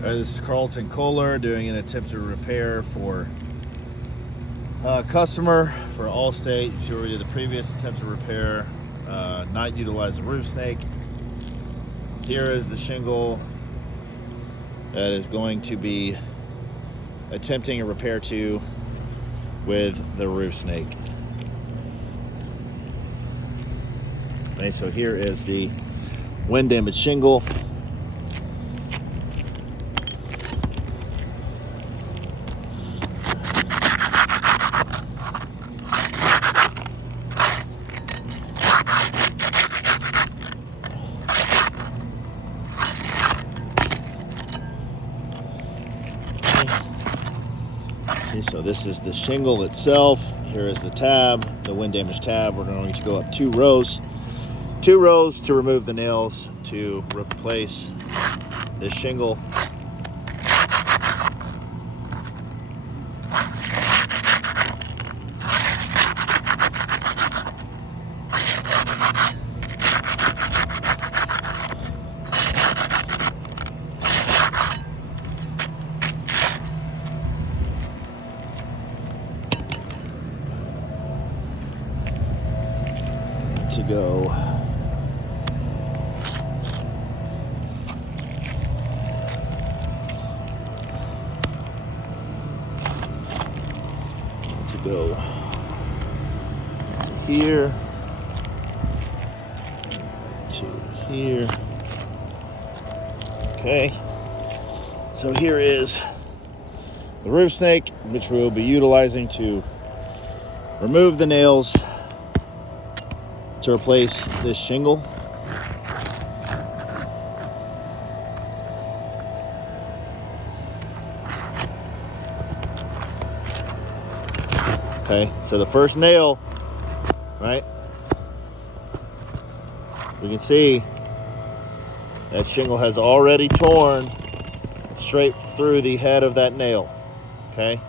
This is Carlton Kohler doing an attempt to repair for a customer for Allstate. You see where we did the previous attempt to repair, not utilize the roof snake. Here is the shingle that is going to be attempting a repair to with the roof snake. Okay, so here is the wind damaged shingle. So this is the shingle itself. Here is the tab, the wind damage tab. We're going to go up two rows to remove the nails to replace this shingle. To go here to here. Okay, so here is the roof snake, which we'll be utilizing to remove the nails to replace this shingle. Okay, so the first nail, right? We can see that shingle has already torn straight through the head of that nail. Okay.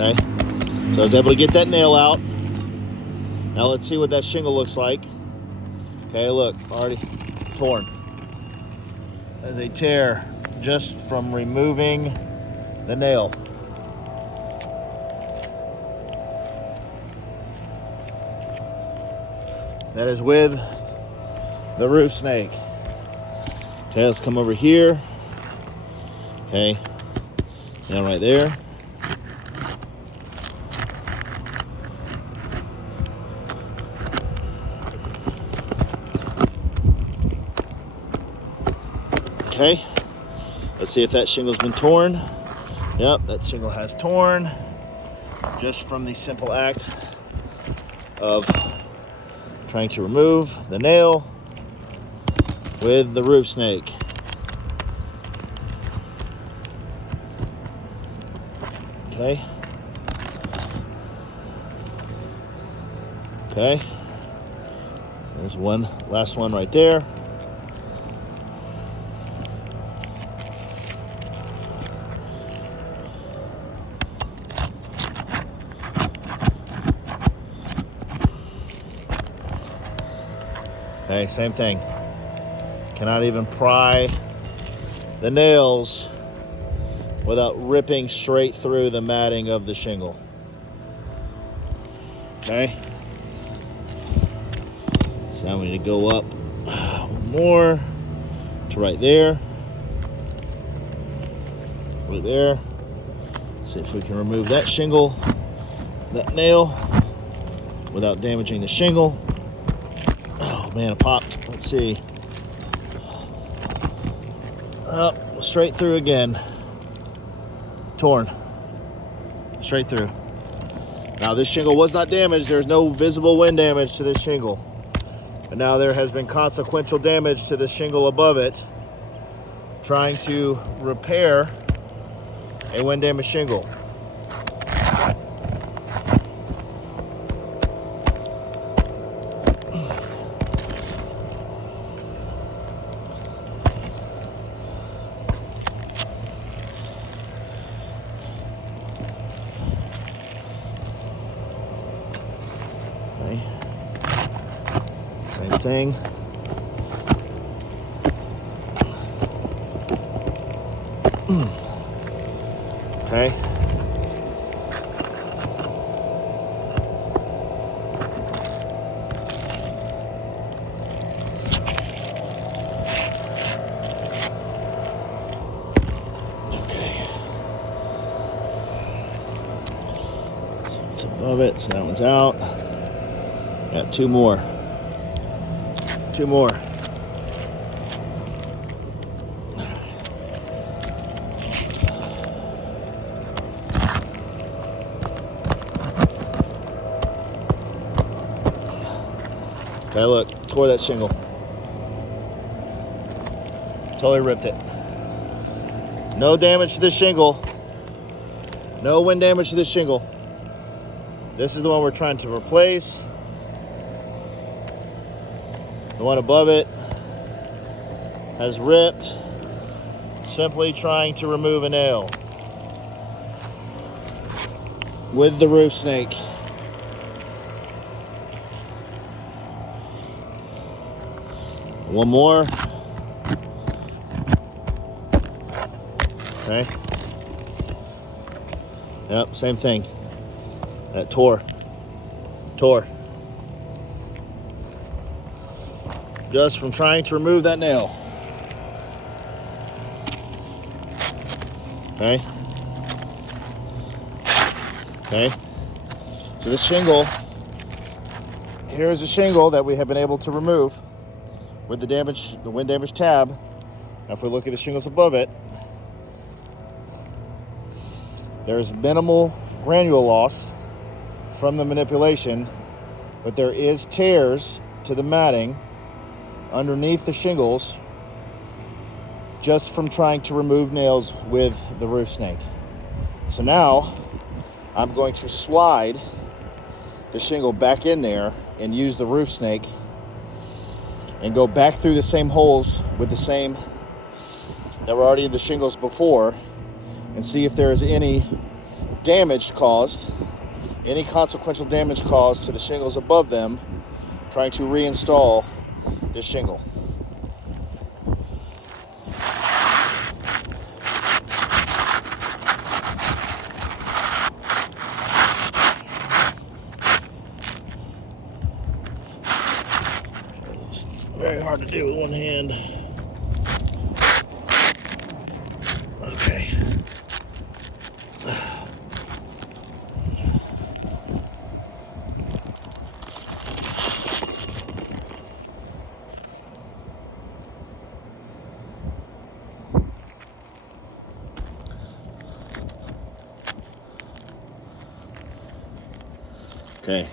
Okay, so I was able to get that nail out. Now let's see what that shingle looks like. Okay, look, already torn. There's a tear just from removing the nail. That is with the roof snake. Okay, let's come over here. Okay, now right there. Okay, let's see if that shingle's been torn. Yep, that shingle has torn just from the simple act of trying to remove the nail with the roof snake. Okay. Okay. There's one, last one right there. Okay, same thing. Cannot even pry the nails without ripping straight through the matting of the shingle. Okay. So now we need to go up one more to right there. Right there. See if we can remove that shingle, that nail, without damaging the shingle. Oh man, it popped. Let's see. Up, straight through again. Torn. Straight through. Now this shingle was not damaged. There's no visible wind damage to this shingle. But now there has been consequential damage to the shingle above it, trying to repair a wind damaged shingle. Okay. Same thing. Okay. It's above it, so that one's out. Got two more. Two more. Okay, look, tore that shingle. Totally ripped it. No damage to this shingle. No wind damage to this shingle. This is the one we're trying to replace. The one above it has ripped. Simply trying to remove a nail with the roof snake. One more. Okay. Yep, same thing. That tore. Just from trying to remove that nail. Okay. Okay. So the shingle, here's a shingle that we have been able to remove with the wind damage tab. Now if we look at the shingles above it, there's minimal granule loss from the manipulation, but there is tears to the matting underneath the shingles just from trying to remove nails with the roof snake. So now I'm going to slide the shingle back in there and use the roof snake and go back through the same holes with the same that were already in the shingles before and see if there is any damage caused, any consequential damage caused to the shingles above them, trying to reinstall this shingle. It's very hard to do with one hand. Okay. Okay.